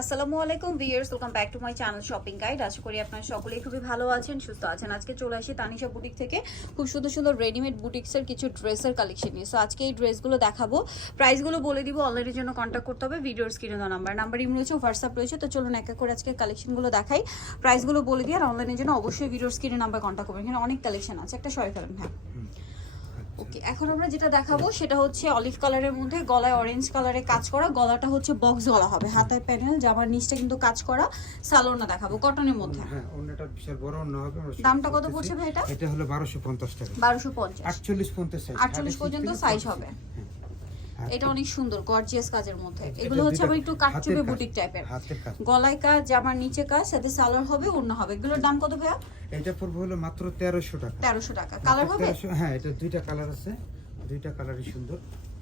আসসালামু আলাইকুম viewers welcome back to my channel shopping guide আশা করি আপনারা সকলেই খুবই ভালো আছেন, সুস্থ আছেন। আজকে চলে আসি তানিশা বুটিক থেকে। খুব সুন্দর সুন্দর রেডিমেড বুটিক্সের কিছু ড্রেসের কালেকশন নিয়ে। সো আজকে এই ড্রেসগুলো দেখাবো। প্রাইসগুলো বলে দিব অনলাইনের জন্য কন্ট্যাক্ট করতে হবে। ভিডিওর স্ক্রিনে দেওয়া নাম্বার নাম্বার ইম রয়েছে হোয়াটসঅ্যাপ রয়েছে। তো চলুন এক এক করে আজকে কালেকশনগুলো দেখাই। প্রাইসগুলো বলে দিই, আর অনলাইনের জন্য অবশ্যই ভিডিওর স্ক্রিনে নাম্বার কন্ট্যাক্ট করবেন। এখানে অনেক কালেকশন আছে। একটা ফেলেন হ্যাঁ। ওকে এখন আমরা যেটা দেখাবো সেটা হচ্ছে অলিভ কালারের মধ্যে গলায় অরেঞ্জ কালারে কাজ করা গলাটা হচ্ছে বক্স গলা হবে হাতের প্যানেল জামার নিচটা কিন্তু কাজ করা সালোনা দেখাবো কটনের মধ্যে। হ্যাঁ অন্যটা বিশাল বড় অন্য হবে দামটা কত পড়ছে ভাই এটা? এটা হলো বারোশো পঞ্চাশ টাকা। বারোশো পঞ্চাশ। আটচল্লিশ পঞ্চাশ সাইজ আটচল্লিশ পর্যন্ত সাইজ হবে। হ্যাঁ। এটা অনেক সুন্দর গর্জিয়াস কাজের মধ্যে। এগুলো হচ্ছে আমার আবার একটু কাটচুপে বুটিক টাইপের গলায় কাজ আমার নিচে কাজ সাথে সালোয়ার হবে অন্য হবে। এগুলোর দাম কত ভাইয়া? এটা পড়বে হলো মাত্র তেরোশো টাকা। তেরোশো টাকা। কালার হবে? হ্যাঁ এটা দুইটা কালার আছে। দুইটা কালারই সুন্দর।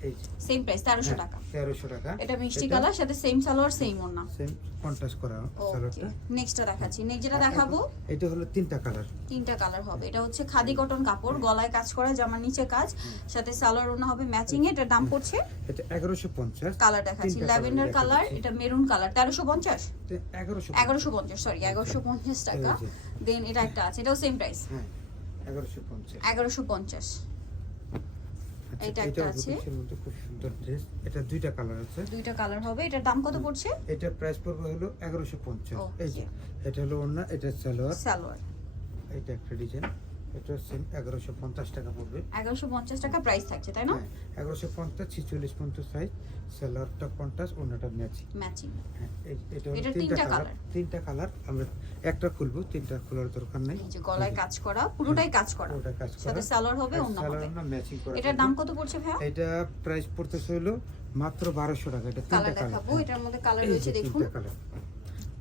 এই সেম প্রাইস তেরোশো টাকা। তেরোশো টাকা। এটা মিষ্টি কালার সাথে সেম সালোয়ার সেম ওড়না। সেম কন্ট্রাস্ট করা সালোয়ারটা নেক্সটটা দেখাচ্ছি। নেক্সট যেটা দেখাবো এটা হলো তিনটা কালার তিনটা কালার হবে। এটা হচ্ছে খাদি কটন কাপড় গলায় কাজ করা জামার নিচে কাজ সাথে সালোয়ার ওনা হবে ম্যাচিং এটার দাম পড়ছে এটা এগারোশো পঞ্চাশ। কালার দেখাচ্ছি ল্যাভেন্ডার কালার এটা মেরুন কালার তেরোশো পঞ্চাশ? এগারোশো এগারোশো পঞ্চাশ সরি এগারোশো পঞ্চাশ টাকা। দেন এটা একটা আছে এটাও সেম প্রাইস হ্যাঁ এগারোশো পঞ্চাশ। এগারোশো পঞ্চাশ। আচ্ছা, এটা একটা আছে। খুব সুন্দর ড্রেস এটা দুইটা কালার আছে। দুইটা কালার হবে। এটার দাম কত পড়ছে? এটা প্রাইস পড়বে হলো এগারোশো পঞ্চাশ। Okay. এই যে এটা হলো অন্য এটা সালোয়ার। সালোয়ার। এটা একটা ডিজাইন এটা সেম টাকা পড়বে। এগারোশো পঞ্চাশ টাকা প্রাইস থাকছে তাই না? হ্যাঁ এগারোশো পঞ্চাশ সাইজ ম্যাচিং ম্যাচিং হ্যাঁ এটা তিনটা কালার তিনটা কালার আমরা একটা খুলবো তিনটা খোলার দরকার নেই। এই যে গলায় কাজ করা পুরোটাই কাজ করা। ওটা কাজ করা। সাথে সালোয়ার হবে অন্য হবে। সালোয়ার না ম্যাচিং করা এটার দাম কত পড়ছে ভাইয়া? এটা প্রাইস পড়তেছে হলো মাত্র বারোশো টাকা এটা তিনটা কালার দেখাবো এটার মধ্যে কালার রয়েছে দেখুন। Colour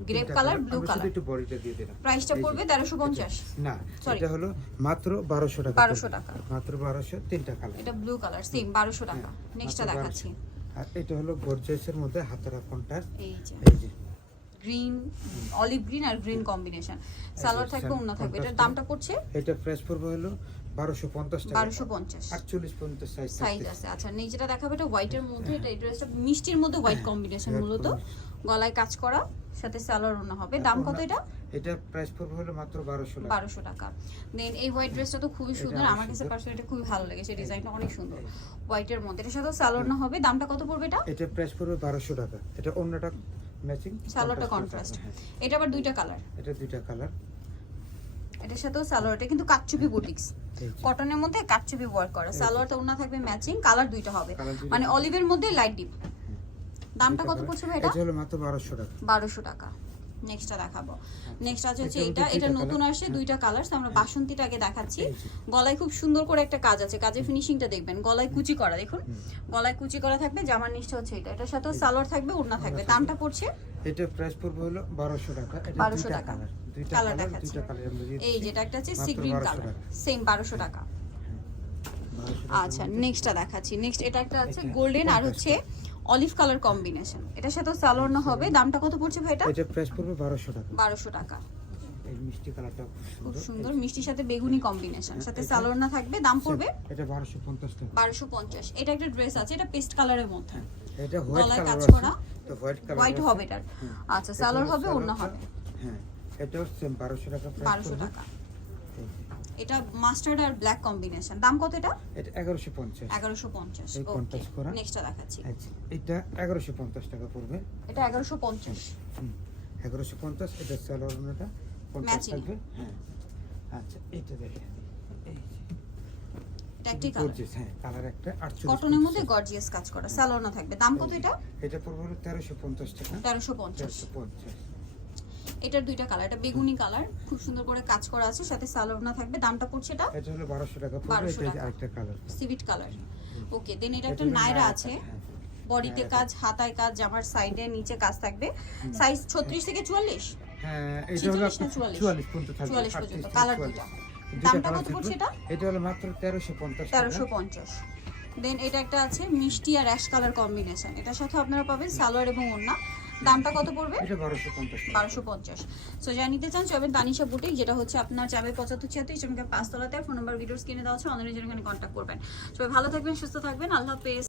grape colour blue colour. একটু বডিটা দিয়ে দিলাম। প্রাইসটা পড়বে তেরোশো পঞ্চাশ। না এটা হলো মাত্র বারোশো টাকা 1200 টাকা। মাত্র বারোশো তিনটা কালার। এটা ব্লু কালার সেম বারোশো টাকা। হ্যাঁ, নেক্সটটা দেখাচ্ছি। আর এটা হলো গর্জিয়াসের মধ্যে হাতেরা কন্টার এই যে। গ্রিন অলিভ গ্রিন আর গ্রিন কম্বিনেশন সালোয়ার থাকবে অন্য থাকবে। এটার দামটা পড়ছে? এটা প্রাইস পড়বে হলো বারোশো পঞ্চাশ টাকা। বারোশো পঞ্চাশ। আটচল্লিশ পঞ্চাশ সাইজ সাইজ আছে। আচ্ছা দেখাবে এটা হোয়াইটের মধ্যে এটা ড্রেসটা মিষ্টির মধ্যে হোয়াইট কম্বিনেশন মূলত। গলায় কাজ করা সাথে সালোয়ার ওনা হবে। দাম কত এটা? এটা প্রাইস পড়বে হলো মাত্র বারোশো টাকা। বারোশো টাকা। দেন এই হোয়াইট ড্রেসটা তো খুবই সুন্দর। আমার কাছে। পার্সোনালি খুবই ভালো লেগেছে। ডিজাইনটা অনেক সুন্দর। হোয়াইটের মধ্যে। এটার সাথে সালোয়ার না হবে। দামটা কত পড়বে এটা? এটা প্রাইস পড়বে বারোশো টাকা। এটা অন্যটা ম্যাচিং সালোয়ারটা কন্ট্রাস্ট এটা আবার দুইটা কালার এটা দুইটা কালার এটার সাথেও সালোয়ার এটা কিন্তু কাচ্চুপি বুটিক্স কটনের মধ্যে কাচ্চুপি ওয়ার্ক করা। সালোয়ারটা ওনা থাকবে ম্যাচিং কালার দুইটা হবে। মানে অলিভের মধ্যে লাইট ডিপ দামটা কত পড়ছে ভাই এটা? এটা হলো মাত্র 1200 টাকা। 1200 টাকা। নেক্সটটা দেখাবো। নেক্সট আছে হচ্ছে এটা এটা নতুন। আসছে হ্যাঁ। দুইটা কালার আমরা বাসন্তীটা আগে দেখাচ্ছি। গলায় খুব সুন্দর করে একটা কাজ আছে কাজের ফিনিশিংটা দেখবেন গলায় কুচি করা দেখুন। গলায় কুচি করা থাকবে জামার নিচটা হচ্ছে এটা। এটার সাথে সালোয়ার থাকবে ওড়না থাকবে। দামটা পড়ছে? এটা প্রাইস পড়বে হলো বারোশো টাকা। এটা 1200 টাকা। কালার দুইটা কালার কালার দেখাচ্ছি। এই যেটা একটা হচ্ছে সি গ্রিন কালার সেম বারোশো টাকা। আচ্ছা মধ্যে। নেক্সটটা দেখাচ্ছি। নেক্সট এটা একটা আছে গোল্ডেন আর হচ্ছে অলিভ কালার কম্বিনেশন। এটার সাথে সালোয়ার না হবে। দামটা কত পড়ছে ভাই এটা? এটা প্রাইস পড়বে বারোশো টাকা। বারোশো টাকা। এই মিষ্টি কালারটা খুব সুন্দর। মিষ্টির সাথে বেগুনি কম্বিনেশন। সাথে সালোয়ার না থাকবে। দাম পড়বে এটা বারোশো পঞ্চাশ টাকা। বারোশো পঞ্চাশ। এটা একটা ড্রেস আছে। এটা পেস্ট কালারের মধ্যে। এটা হোয়াইট কালার কাজ করা। তো হোয়াইট কালার হোয়াইট হবে এটার। আচ্ছা এটা সালোয়ার হবে অন্য হবে। হ্যাঁ এটাও সেম বারোশো টাকা প্রাইস বারোশো পড়বে। টাকা। এই যে। এটা মাস্টার্ড আর ব্ল্যাক কম্বিনেশন। দাম কত এটা? এটা এগারোশো পঞ্চাশ। এগারোশো পঞ্চাশ। এই ওকে নেক্সটটা দেখাচ্ছি। আচ্ছা এটা এগারোশো পঞ্চাশ টাকা পড়বে। এটা এগারোশো পঞ্চাশ। এগারোশো পঞ্চাশ এটা সালোয়ারটা পঞ্চাশ Matching। থাকবে। হ্যাঁ। আচ্ছা এটা দেখেন Gorgeous, হ্যাঁ কটনের মধ্যে গর্জিয়াস কাজ করা। সালোয়ার না থাকবে। দাম কত এটা? এটা পড়বে হলো তেরোশো পঞ্চাশ টাকা। তেরোশো পঞ্চাশ। তেরোশো পঞ্চাশ। এটার দুইটা কালার এটা বেগুনি কালার খুব সুন্দর করে কাজ করা আছে সাথে সালোয়ার না থাকবে দামটা পড়ছে এটা এটা হলো বারোশো টাকা পড়বে এটা আরেকটা কালার সিভিট কালার ওকে দেন এটা একটা নায়রা আছে। হ্যাঁ। বডিতে কাজ হাতায় কাজ জামার সাইডে নিচে কাজ থাকবে। সাইজ ছত্রিশ থেকে চুয়াল্লিশ? হ্যাঁ এটা হলো 44? চুয়াল্লিশ? পর্যন্ত থাকবে 44 পর্যন্ত, কালার 44। দুইটা। দামটা কত পড়ছে এটা? এটা হলো মাত্র তেরোশো পঞ্চাশ তেরোশো পঞ্চাশ। দেন এটা একটা আছে মিষ্টি আর অ্যাশ কালার কম্বিনেশন এটার সাথে আপনারা পাবেন সালোয়ার এবং ওড়না। দামটা কত পড়বে? বারোশো পঞ্চাশ। সো যা নিতে চান চাবেন তানিশা বুটিক যেটা হচ্ছে আপনার চাবে পঁচাত্তর ছিয়াত্তর চমকে পাঁচতলাতে ফোন নাম্বার ভিডিও কিনে দেওয়া হচ্ছে অনলাইনের জন্য কন্ট্যাক্ট করবেন। সবাই ভালো থাকবেন সুস্থ থাকবেন আল্লাহ হাফেজ।